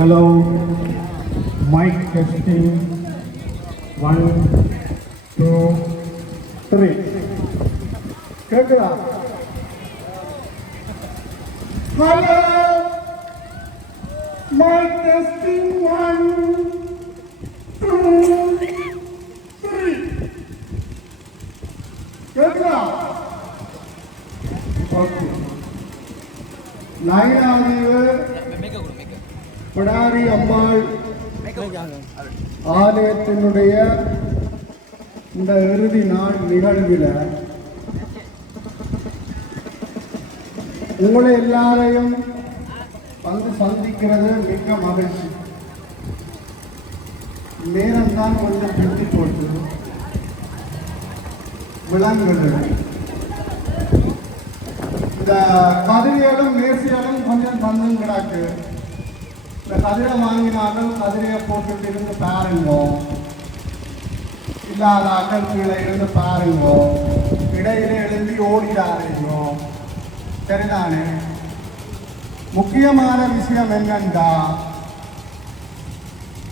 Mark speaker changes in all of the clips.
Speaker 1: Hello, mic testing. One, two, three. கேக்குதா hello mic testing one two three கேக்குதா okay Nainativu Pidari அம்மாள் ஆலயத்தினுடைய இந்த இறுதி நாள் நிகழ்வில் உங்களை எல்லாரையும் வந்து சந்திக்கிறது மிக மகிழ்ச்சி. நேரம் தான் கொஞ்சம் பிடித்து போட்டு விலங்குகள். இந்த கதிரியலும் மேசியலும் கொஞ்சம் பந்தும் இந்த கதிரை வாங்கினார்கள் கதிரையை போட்டுட்டு இருந்து பாருங்க. இல்லாத அக்கல் கீழே இருந்து பாருங்க. இடையில எழுந்தி ஓடிடாதீங்க. சரிதானே? முக்கியமான விஷயம் என்னண்டா?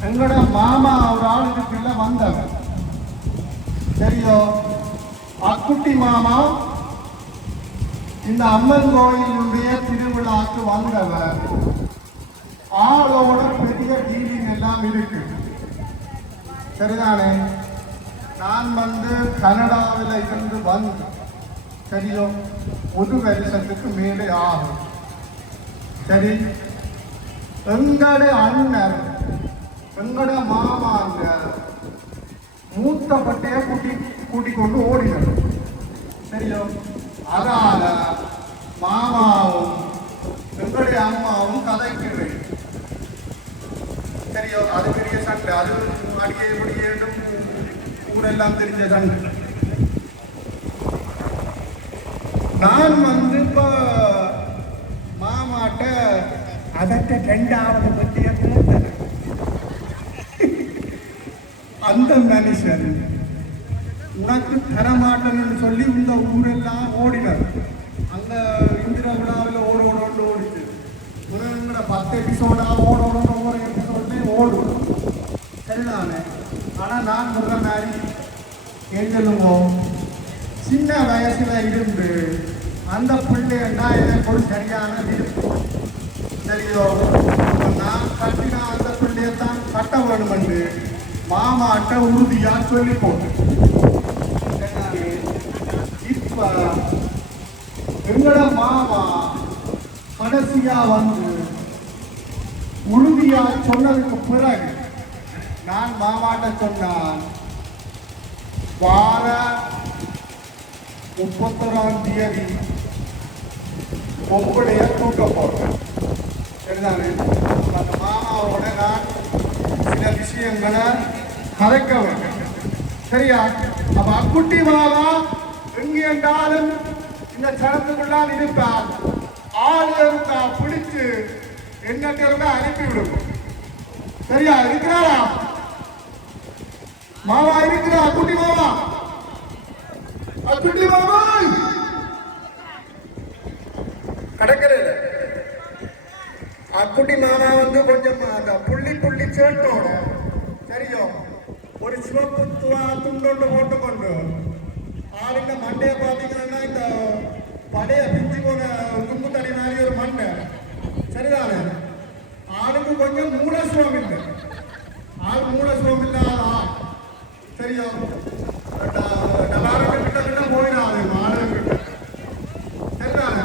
Speaker 1: எங்களோட மாமா ஒரு ஆளுக்கு கீழே வந்தவர். சரியோ அக்குட்டி மாமா இந்த அம்மன் கோயிலுடைய திருவிழாக்கு வந்தவர். ஆளோட பெரிய டீலிங் எல்லாம் இருக்கு. சரிதானே? நான் வந்து கனடாவில் இருந்து வந்து சரியோ ஒரு வருஷத்துக்கு மேலே ஆகும். சரி எங்கட அண்ணர் எங்கட மாமாங்க மூத்த பட்டைய கூட்டி கூட்டி கொண்டு ஓடினர். சரியோ அதனால மாமாவும் எங்களுடைய அம்மாவும் கதைக்கிறது சரியோ அது பெரிய சண்டை அது அடியே முடியும் ஊரெல்லாம் தெரிஞ்ச சண்டை நான் வந்து இப்போ மாமாட்ட அதட்ட ரெண்டாவது பற்றிய அந்த மனுஷன் உனக்கு தரமாட்டேன்னு சொல்லி இந்த ஊரெல்லாம் ஓடினார் அந்த இந்திர விழாவில் ஓட ஓட ஓடிச்சு பத்து எபிசோடா ஓடும் சரிதானே? ஆனால் நான் சொல்கிற மாதிரி எங்களுமோ சின்ன வயசில் இருந்து அந்த பிள்ளைன்னா எனக்கு ஒரு சரியான விருப்பம். சரியோ? நான் கட்டின அந்த பிள்ளையத்தான் கட்ட வேணும் என்று மாமாட்ட உறுதியாக சொல்லி போட்டேன் இப்போ எங்களோட மாமா கடைசியாக வந்து உறுதியாக சொன்னதுக்கு பிறகு நான் மாமாட்ட சொன்னான் வார முப்பத்தொராம் தேதி ஒப்படைய தூக்க போறேன் சரிதானே? அந்த மாமாவோட நான் சில விஷயங்களை கலைக்க வேண்டும். சரியா? அப்ப அக்குட்டி மாமா எங்கே என்றாலும் இந்த சடத்துக்குள்ளால் இருப்பார். ஆள் இருந்தா பிடிச்சு எங்கிட்ட அனுப்பி விடுவோம். சரியா? இருக்கிறாரா? மாமா இருக்கிறா அக்குட்டி மாமா. அக்குட்டி மாமா. கடற்கரையில். அக்குட்டி மாமா வந்து கொஞ்சம் அந்த புள்ளி புள்ளி சேட்டோட தெரியும் ஒரு சிவப்பு துண்டோண்டு துண்டொண்டு போட்டுக்கொண்டு ஆளுங்க மண்டையை பார்த்தீங்கன்னா இந்த பழைய பிஞ்சு போன தும்பு தனி மாதிரி ஒரு மண்டை. சரிதானே? ஆளுக்கு கொஞ்சம் மூலசுவம் இல்லை ஆள் மூலசுவம் இல்லாத ஆள் சரியா டபாரம் கிட்ட கிட்ட போயிடாது ஆளுங்க கிட்ட. சரிதானே?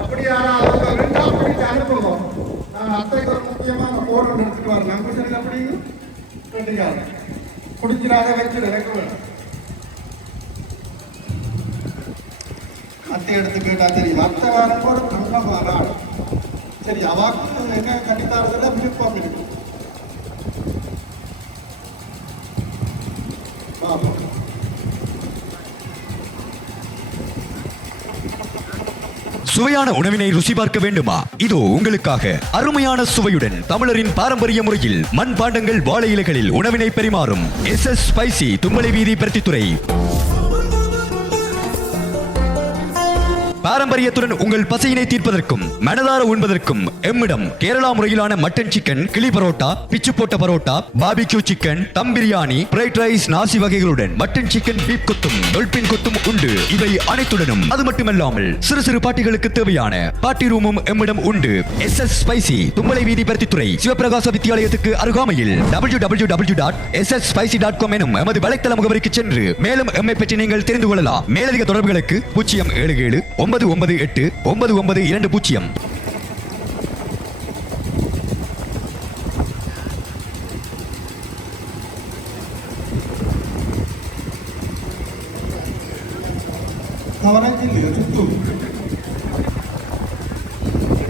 Speaker 1: அப்படி யாராவது ஒரு ரெண்டாம் படிச்சு அனுப்புவோம் நான் அத்தைக்கு ஒரு முக்கியமான போட்டோ எடுத்துட்டு வரேன். நம்ம சரி அப்படி கண்டிக்காது குடிச்சிடாத வச்சு எனக்கு வேணும். அத்தை எடுத்து கேட்டா தெரியும். அத்தை வாரம் கூட நல்ல சரி அவாக்கு என்ன கட்டித்தாரதுல விருப்பம் இருக்கு
Speaker 2: சுவையான உணவினை ருசி பார்க்க வேண்டுமா? இதோ உங்களுக்காக அருமையான சுவையுடன் தமிழரின் பாரம்பரிய முறையில் மண் பாண்டங்கள் வாழை இலைகளில் உணவினை பரிமாறும் எஸ் எஸ் ஸ்பைசி தும்பளை வீதி பருத்தித்துறை. பாரம்பரியத்துடன் உங்கள் பசையினை தீர்ப்பதற்கும் மனதார உண்பதற்கும் எம்மிடம் கேரளா முறையிலான மட்டன் சிக்கன் கிளி பரோட்டா பிச்சு போட்ட parotta barbecue chicken dum biryani fried rice நாசி வகைகளுடன் மட்டன் சிக்கன் பீப் கொத்தும் டொல்பின் கொத்தும் உண்டு. இவை அனைத்துடனும். அது மட்டுமல்லாமல் சிறு சிறு பாட்டிகளுக்கு தேவையான பாட்டி ரூமும் எம்மிடம் உண்டு. எஸ் எஸ் ஸ்பைசி தும்பலை வீதி பருத்தித்துறை சிவபிரகாச வித்தியாலயத்துக்கு அருகாமையில் W W W dot S S spicy dot com எனும் எமது வலைத்தள முகவரிக்கு சென்று மேலும் எம்மை பற்றி நீங்கள் தெரிந்து கொள்ளலாம். மேலதிக தொடர்புகளுக்கு பூஜ்ஜியம் ஏழு ஏழு ஒன்பது ஒன்பது எட்டு ஒன்பது ஒன்பது இரண்டு பூஜ்ஜியம்
Speaker 1: കവറേജില്ലേ ചുറ്റും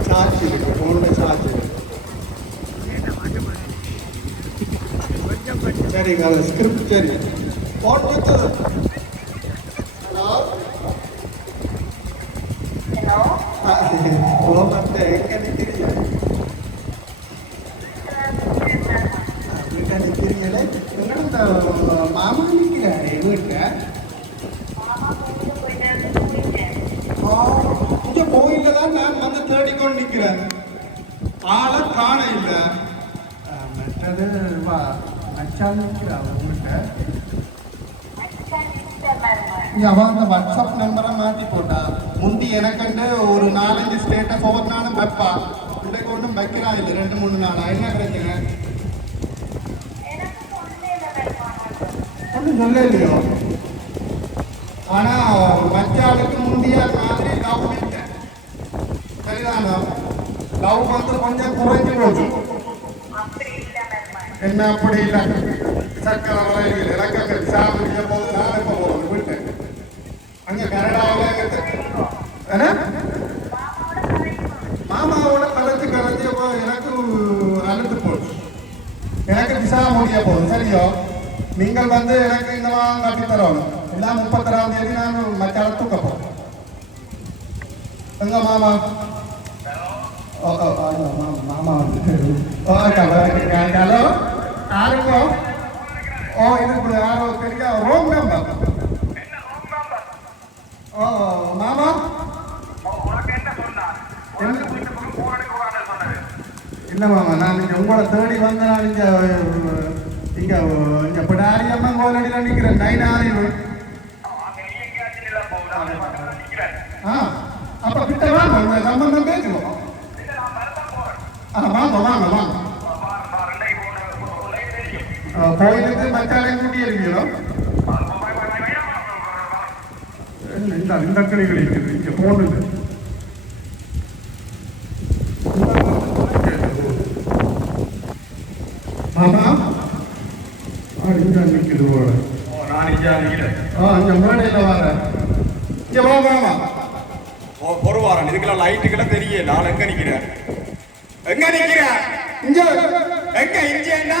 Speaker 1: ചാർജ് ഇരിക്കും ഫോണിന്റെ ചാർജ് சரி அது ஸ்கிரிப்ட் சரி என்ன பிரச்சனை ஒன்றும் சொல்ல இல்லையோ மச்சாளுக்கு மாதிரி லவ் சரிதானா? லவ் வந்து கொஞ்சம் குறைஞ்சு போச்சு. என்ன அப்படி இல்லை? சக்கரை வரையில் இலக்கங்கள். சாப்பிடுற போது நான் இப்போ அங்கே கனடாவில் என்ன மாமாவோட கலைச்சு கலைச்சு அப்போ எனக்கு அழுத்து போச்சு எனக்கு விசா முடிய போகுது சரியோ நீங்கள் வந்து எனக்கு இந்த மாதம் கட்டி தரணும் எல்லாம் முப்பத்தொராம் தேதி நான் மச்சால தூக்க போறேன் எங்க மாமா மாமா வந்து ஹலோ ஓ இது யாரோ தெரியா ரோம் நம்பர் ஓ இல்ல மாமா நான் இங்கே உங்களை தேடி வந்து நான் இங்கே இங்கே இங்கே பிடாரி அம்மன் கோலடியில் நிக்கிறேன். நைனாரில் ஆ அப்போ கிட்ட வாங்க உங்கள் சம்பந்தம் பேசுவோம். ஆ வாங்க வாங்க வாங்க. ஆ, கோயிலுக்கு மச்சாலையும் கூட்டி இருக்கீங்களோ? இந்த இந்த கிளிகள் இருக்குது இங்கே போனது மாமா ஆ இங்க நிக்குது போல
Speaker 3: நான் இங்கே
Speaker 1: இந்த மேடையில் வர
Speaker 3: பொறுவாரன் இதுக்கெல்லாம் லைட்டுக்கெல்லாம் தெரிய. நான் எங்க நிக்கிறேன்? எங்க நிக்கிறேன்?
Speaker 1: இங்க.
Speaker 3: எங்க இங்க என்ன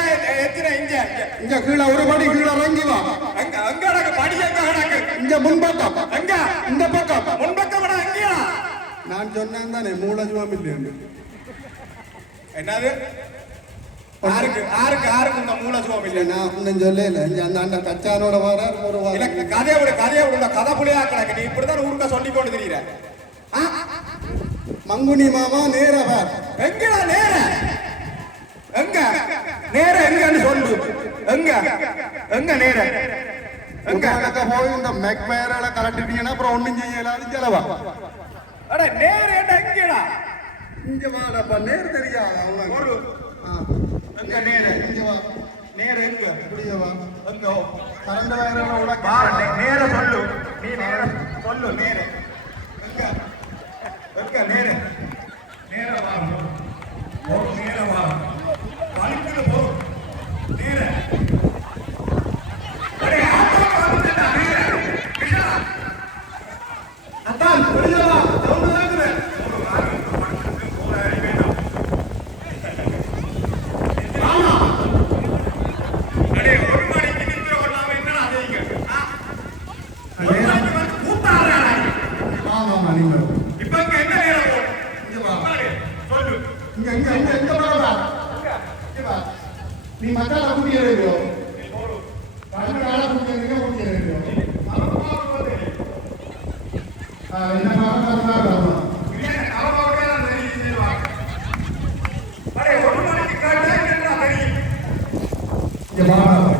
Speaker 3: எத்தனை இங்க? இங்க.
Speaker 1: கீழே ஒரு படி கீழே இறங்கி வா.
Speaker 3: எங்க எங்க நடக்கு படி எங்க நடக்கு
Speaker 1: இங்க முன்பக்கம்.
Speaker 3: எங்க?
Speaker 1: இந்த பக்கம்.
Speaker 3: முன்பக்கம் விட எங்கயா?
Speaker 1: நான் சொன்னேன் தானே மூலஜுவம் இல்லைன்னு
Speaker 3: என்னது? யாருக்கு யாருக்கு யாருக்கு இந்த மூல சுவம்
Speaker 1: இல்ல நான் சொல்லல. இங்க அந்த அந்த கச்சானோட வர ஒரு வாரம்
Speaker 3: கதையை விட கதையை விட. கதை புள்ளையா கிடக்கு நீ இப்படிதான் ஊருக்க சொல்லி கொண்டு திரியிற.
Speaker 1: மங்குனி மாமா நேர வா.
Speaker 3: எங்கடா நேர? எங்க? நேர எங்கன்னு சொல்லு. எங்க? எங்க நேர? எங்க?
Speaker 1: போய் இந்த மெக் மேரால கலட்டிட்டீங்கன்னா அப்புறம் ஒண்ணும் செய்யலாது செலவா?
Speaker 3: அட நேர எங்கடா?
Speaker 1: இங்க வாடப்பா நேர் தெரியாது?
Speaker 3: ஒரு. எங்க நேர? நேர எங்க?
Speaker 1: இப்படியே வா.
Speaker 3: எங்க
Speaker 1: கரண்ட் வயரோட
Speaker 3: நேர சொல்லு. நீ நேர சொல்லு நேர. எங்க? எங்க நேர?
Speaker 1: Porque
Speaker 3: a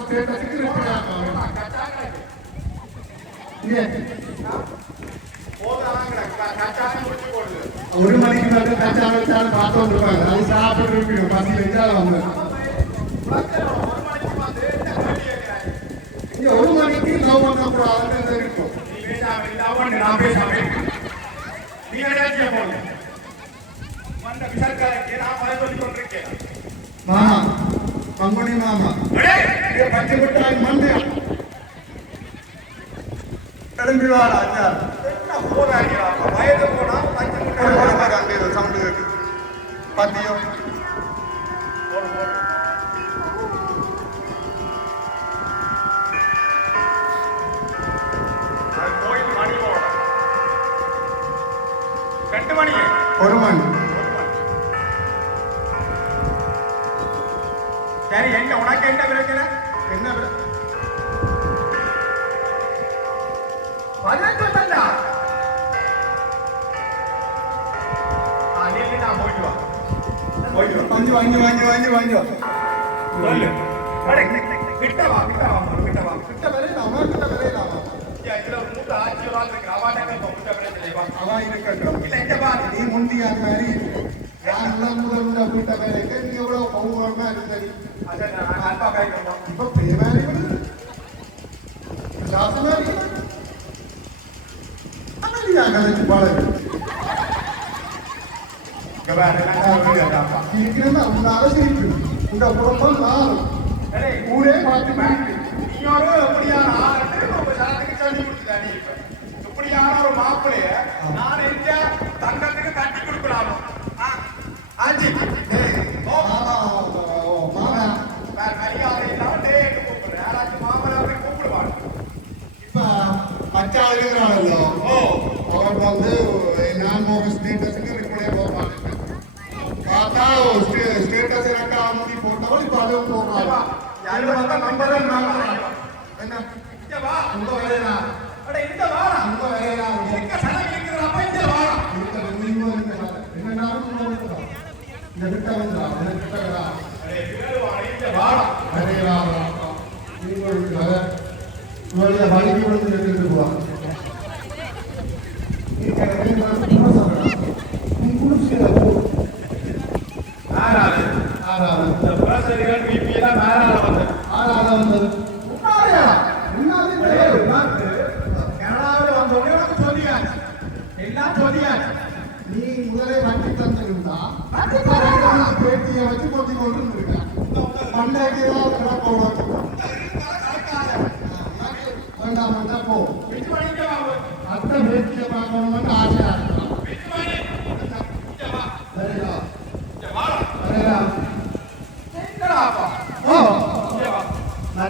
Speaker 3: ಸ್ಟೇಟಸ್ కొరమన్ நான்
Speaker 1: கதைச்சு பழகு இருக்கிறது அந்த அரசியலுக்கு உங்க குடும்பம்
Speaker 3: நாளும்
Speaker 1: ஊரே பார்த்து பேங்க்
Speaker 3: நீயோட எப்படியான ஆளுக்கு நம்ம ஜனத்துக்கு சொல்லி கொடுத்துட்டாடி இப்படியான ஒரு
Speaker 1: மாப்பிள்ளைய ಸ್ವಲ್ಪ ಆಲೋಚನೆ ಹೋಗಲ್ಲ ಎರಡು
Speaker 3: ಮಾತ್ರ ನಂಬರ್ ಅನ್ನ
Speaker 1: என்ன
Speaker 3: இங்க வா
Speaker 1: இங்க வரையா
Speaker 3: அட இங்க வா இங்க வரையா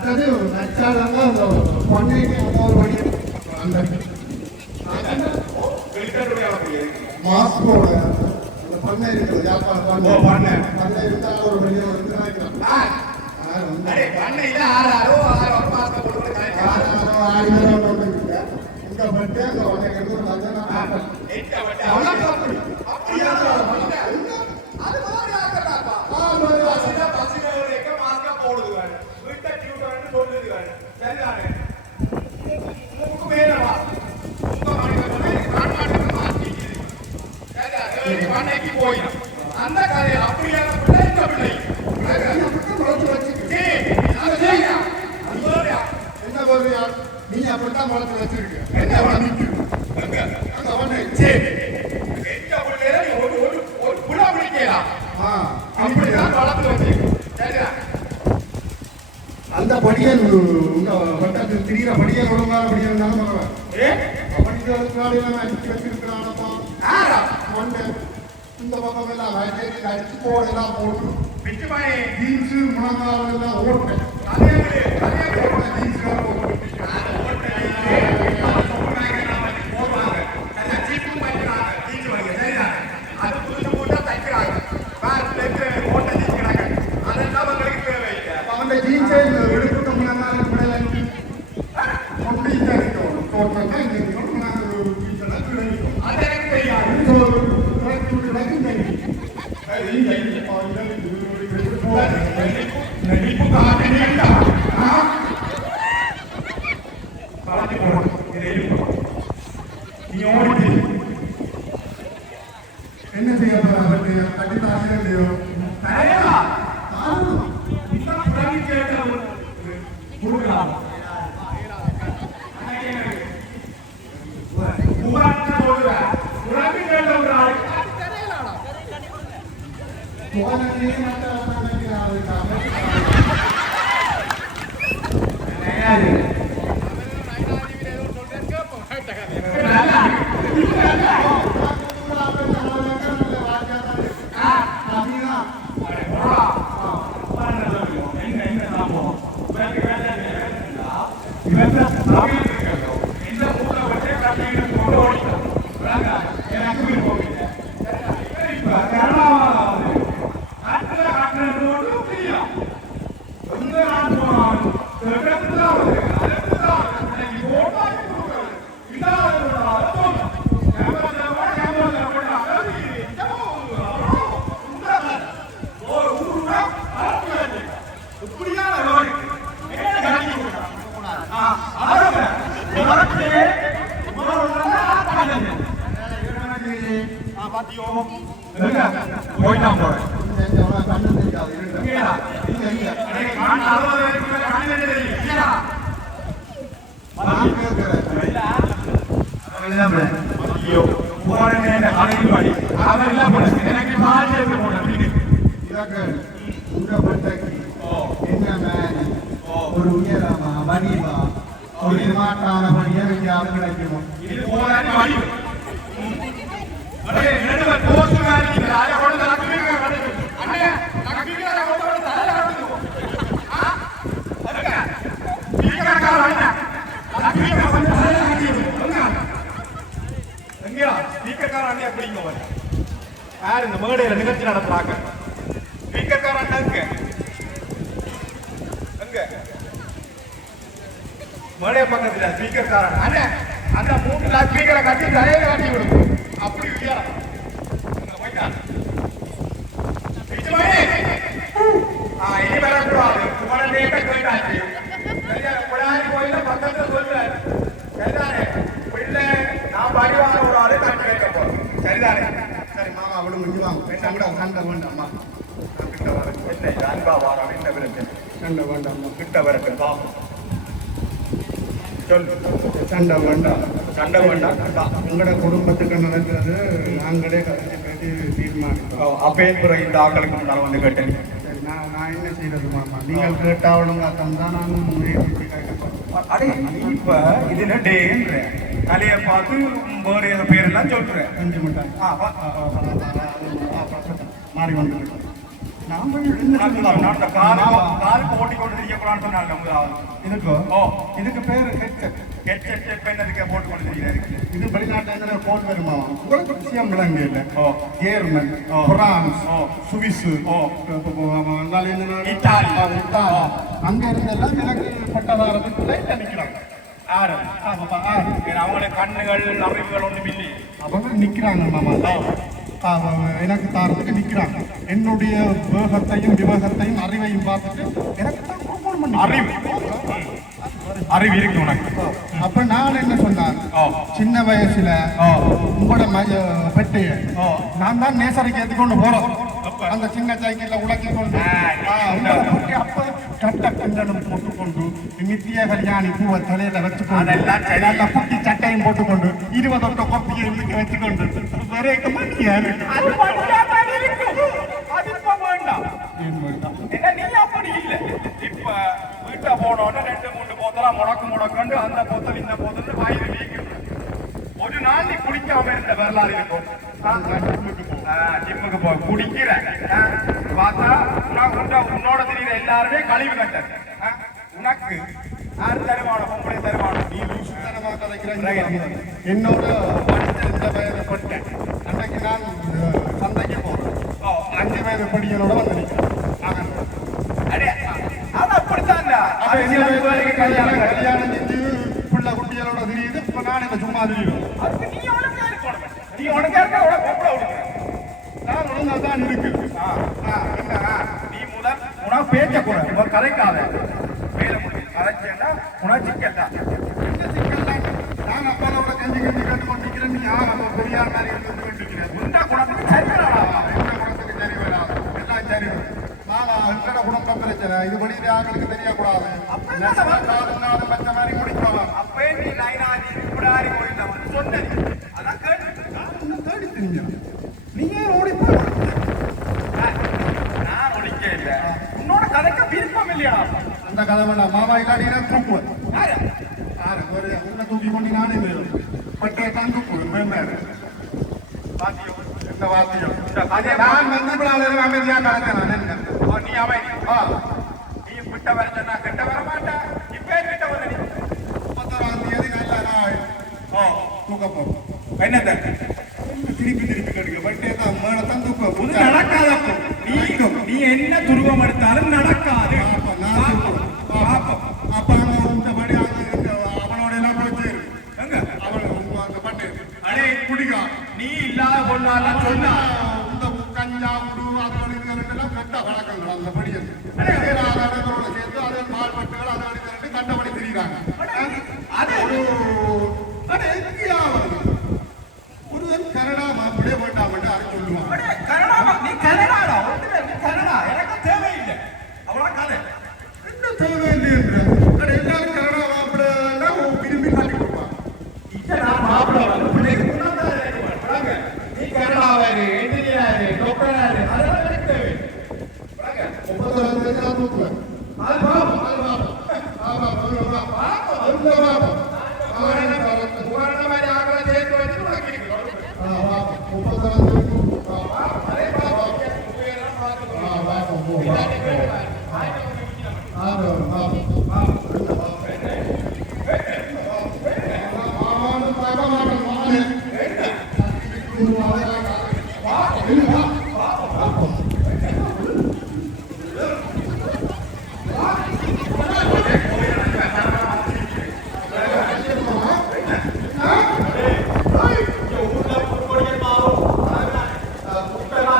Speaker 1: மற்றது நச்சாலன்னா அந்த பொண்ணுக்கு ஒரு படி அந்த மாஸ்கோட அந்த பண்ணை இருக்குது யாழ்ப்பாணம் பண்ணை.
Speaker 3: பண்ணை.
Speaker 1: இருந்தால் ஒரு
Speaker 3: படி ஒரு
Speaker 1: பண்ணை இல்லை கட்சி அப்படித்தான் குளத்தில்
Speaker 3: என்ன அவன்
Speaker 1: நிற்கும் அங்க அவன்?
Speaker 3: சரி அப்படிதான் வளர்த்து வச்சிருக்கு. சரியா?
Speaker 1: அந்த படியல் வட்டத்தில் திரிகிற படியல் ஒழுங்கா படியல் தானே இந்த பக்கம் எல்லாம் அடிச்சு போடலாம் போட்டு
Speaker 3: for God. எடுத்து போன
Speaker 1: ஒரு உயரமா வடிவா ஒரு
Speaker 3: இது போறேன் யார் இந்த மேடையில நிகழ்ச்சி நடத்துறாங்க வீக்கக்கார அங்க எங்க பக்கத்துல ஸ்பீக்கர் காரன் அந்த மூணு ஸ்பீக்கரை கட்டி தலையில கட்டி விடுவோம் அப்படி உயரம் அங்க போயிட்டா பிடிச்சுமாயே? கேட்டாச்சு கோயில பக்கத்துல சரிதானே பிள்ளை நான் ஒரு ஆளு கேட்க போறேன் சரிதானே
Speaker 1: சரி மாமா அவளும் முடிஞ்சு வாங்க சண்டை சண்டை வேண்டாம்மா
Speaker 3: கிட்ட வரட்டும் என்ன இது அன்பா வாரம் என்ன
Speaker 1: சண்டை வேண்டாம்மா
Speaker 3: கிட்ட வரட்டும் பாப்போம் சொல்லு
Speaker 1: சண்டை வேண்டாம்
Speaker 3: சண்டை வேண்டாம்
Speaker 1: உங்களோட குடும்பத்துக்கு நடக்கிறது நாங்களே கதைச்சு பேசி தீர்மானிப்போம்
Speaker 3: அப்பேன் பிறகு இந்த ஆக்களுக்கு முன்னால் வந்து கேட்டேன்
Speaker 1: சரி நான் நான் என்ன செய்யறது மாமா நீங்கள் கேட்டாவளுங்க தான் நான் இப்படி கேட்கப்போம்
Speaker 3: அடே நீ இப்ப இதுல டேன்ற தலைய பார்த்து வேற ஏதோ பேரெல்லாம் சொல்றேன்
Speaker 1: அஞ்சு
Speaker 3: வா.
Speaker 1: மாறி வந்து இதுக்கு பேரு ஹெட்செட்.
Speaker 3: ஹெட்செட் செட் என்னதுக்கு போட்டு கொண்டு
Speaker 1: இது வெளிநாட்டில் போட்டு வருமா உங்களுக்கு விஷயம் விளங்க இல்லை.
Speaker 3: ஓ.
Speaker 1: German.
Speaker 3: France.
Speaker 1: Swiss.
Speaker 3: Italy.
Speaker 1: Italy. அங்க இருந்தெல்லாம் எனக்கு பட்டதாரத்துக்கு லைட்டா நிக்கிறாங்க
Speaker 3: ஆறு
Speaker 1: ஆமாப்பா ஆ.
Speaker 3: அவங்களுக்கு கண்ணுகள் அறிவுகள் ஒன்றும் இல்லை
Speaker 1: அவங்க நிக்கிறாங்க மாமா. எனக்கு தாரத்துக்கு நிக்கிறாங்க. என்னுடைய வேகத்தையும் விவேகத்தையும் அறிவையும் பார்த்துட்டு எனக்கு தான்
Speaker 3: அறிவு. அறிவு இருக்கு உனக்கு.
Speaker 1: அப்ப நான் என்ன சொன்னேன். சின்ன வயசுல. உங்களோட பெட்டைய. நான் தான் நேசரைக்கு ஏத்துக்கொண்டு போறோம். அந்த சின்ன சைக்கிள்ல உலக்கி கொண்டு அப்ப கட்ட கண்டனம் போட்டுக்கொண்டு நித்திய கல்யாணி பூவை தலையில வச்சுக்கொண்டு. நல்ல குட்டி சட்டையும் போட்டுக்கொண்டு இருபதொட்ட கொப்பியை இழுக்க வச்சுக்கொண்டு
Speaker 3: இப்ப வேண்டாம். என்ன நீ அப்படி இல்ல. இப்ப வீட்டை போனோன்னு ரெண்டு போத்தலா முடக்கு முடக்கண்டு அந்த போத்தல் இந்த போத்தல் வாயில நீக்கும் ஒரு நாள் நீ குடிக்காம இருந்த வரலாறு இருக்கும் ஜிம்முக்கு போ. குடிக்கிற ஆ, பார்த்தா உனக்கு உன்ன- உன்னோட தெரியுற எல்லாருமே கழிவு கட்ட உனக்கு யார் தருவானோ பொம்பளை தருவானோ நீ லூசு.
Speaker 1: என்னோட படித்த வயது பட்டேன் அன்றைக்கு நான் அஹ், சந்தைக்கு போறேன்
Speaker 3: ஓ,
Speaker 1: அஞ்சு வயது படிகளோட வந்து நிற்கிறேன்
Speaker 3: அடே, அது அப்படித்தான்டா. அது சில பேருக்கு கல்யாணம் கல்யாணம்
Speaker 1: கல்யாணம் செஞ்சு பிள்ளை குட்டிகளோட தெரியுது இப்ப நான் இந்த சும்மா தெரியும்
Speaker 3: அதுக்கு நீ ஒழுங்கா இருக்கணும். நீ ஒழுங்கா இருந்தா உனக்கு பொம்பளை விடுங்க.
Speaker 1: நான் ஒழுங்கா தான் இருக்கு
Speaker 3: ஆ, ஆ, என்ன, ஆ, நீ முதல் உனக்கு பேச்ச கூட உனக்கு கதைக்காத வேலை முடியும் கதைச்சேன்னா உணர்ச்சிக்கல்ல
Speaker 1: என்ன சிக்கல் தான்? நான் அப்பாவோட கஞ்சி கஞ்சி கட்டு கொண்டிருக்கிறேன் நீ யார் அப்ப பெரியார் மாதிரி இருந்து கொண்டிருக்கிறேன்
Speaker 3: உண்ட குணத்துக்கு சரிவராடா
Speaker 1: எந்த குணத்துக்கு சரி வராது எல்லாம் சரி வரும். நான் எங்கட குடும்ப பிரச்சனை இது வெளியில ஆட்களுக்கு தெரியக்கூடாது
Speaker 3: அப்ப
Speaker 1: நெசமா காதும் நாளும் பச்ச மாதிரி குடிப்பவன்
Speaker 3: அப்பே நீ நைனாதி இப்படாரி போயிட்டவன் சொன்னது அதான் கேட்டு
Speaker 1: நான் தேடி தெரிஞ்ச நீ ஏன் ஓடி போய்
Speaker 3: நான் ஒழிக்க இல்ல உன்னோட கதைக்க விருப்பம் இல்லையா
Speaker 1: அந்த கதை வேண்டாம். மாமா இல்லாடி தூக்குவேன்
Speaker 3: யாரு?
Speaker 1: ஒரு உன்னை தூக்கி கொண்டு நானே போயிடும். பட்டே தான் தூக்குவேன் மேம்பாரு.
Speaker 3: பாத்தியோ
Speaker 1: எந்த வாத்தியம்.
Speaker 3: அதே
Speaker 1: நான் வந்து பிள்ளைகள் அமைதியா நான் என்ன?
Speaker 3: ஓ, நீ
Speaker 1: ஆ
Speaker 3: நீ விட்ட வர சொன்னா கிட்ட வர மாட்டா இப்பே கிட்ட வந்து நீ.
Speaker 1: பத்தாம் தேதி நல்ல நாள்
Speaker 3: ஓ
Speaker 1: தூக்கப்போ
Speaker 3: என்னத்த
Speaker 1: திருப்பி திருப்பி கடிக்க. பட்டே தான் மேலே
Speaker 3: நீ என்ன துருவம் எடுத்தாலும் நடக்காது
Speaker 1: அப்ப நான் தூக்குவேன்
Speaker 3: பாப்போம்.
Speaker 1: அப்ப அங்க உண்டபடி அங்க இருக்க அவனோட எல்லாம் போய் சேரு
Speaker 3: எங்க
Speaker 1: அவன் உங்க அங்க பட்டு
Speaker 3: அடே
Speaker 1: குடிக்கா
Speaker 3: நீ இல்லாத பொண்ணாலாம் சொன்னா
Speaker 1: இந்த கஞ்சா குடு அதோட இதுகளெல்லாம் கெட்ட வழக்கங்கள் அந்த படி அதோட சேர்த்து அதே பால் பட்டுகள் அதோட இதுகள் கண்டபடி தெரியுறாங்க
Speaker 3: அது
Speaker 1: அடே எங்கேயா வருது ஒருவன் கனடா மாப்பிளே போட்டாமட்டு அதை சொல்லுவான்
Speaker 3: அடே, கனடா நீ கனடாடா ஒன்றுமே நீ கனடா எனக்கு தேவையில்லை அவ்வளோ கதை
Speaker 1: என்ன தேவையில்லை என்று அடே எல்லாரும் கனடா மாப்பிளா விரும்பி காட்டி கொடுப்பான்
Speaker 3: இங்க நான் மாப்பிள்ளை வந்து பிள்ளைக்கு முன்னாடி வாங்க நீ கனடாவாரு இன்ஜினியராரு டாக்டராரு அதெல்லாம் எனக்கு தேவை வாங்க
Speaker 1: முப்பத்தொரு வயசு நான் தூக்குவேன் அது பாப்போம் அது பாப்போம் ஆமா அது பாப்போம் அது பாப்போம்
Speaker 3: உங்களோட மாதிரி ஆக்களை சேர்த்து வச்சு உனக்கு இருக்கு.
Speaker 1: முப்பத்தொரு
Speaker 3: அதே பாப்போம். உபயோகம் பார்த்துக்கோ.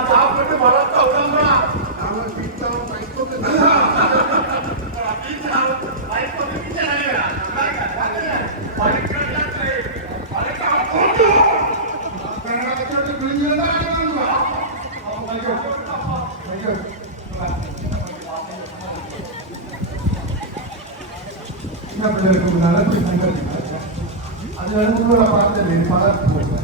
Speaker 3: சாப்பிட்டு வளர்த்த உடம்பா
Speaker 1: அது வந்து கூட பார்த்தது பல நான்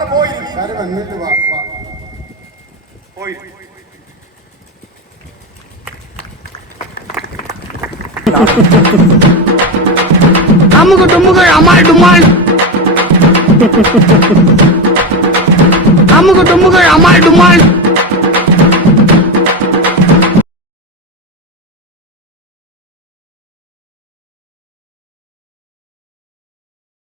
Speaker 3: അവിടെ
Speaker 1: പോയി സാറ് വന്നിട്ട് വാ
Speaker 3: പോയി
Speaker 4: നമുക്ക് ടുമ്പുകൾ അമാൾ ഡുമാൾ നമുക്ക് ടുമ്പുകൾ അമാൾ ഡുമാൾ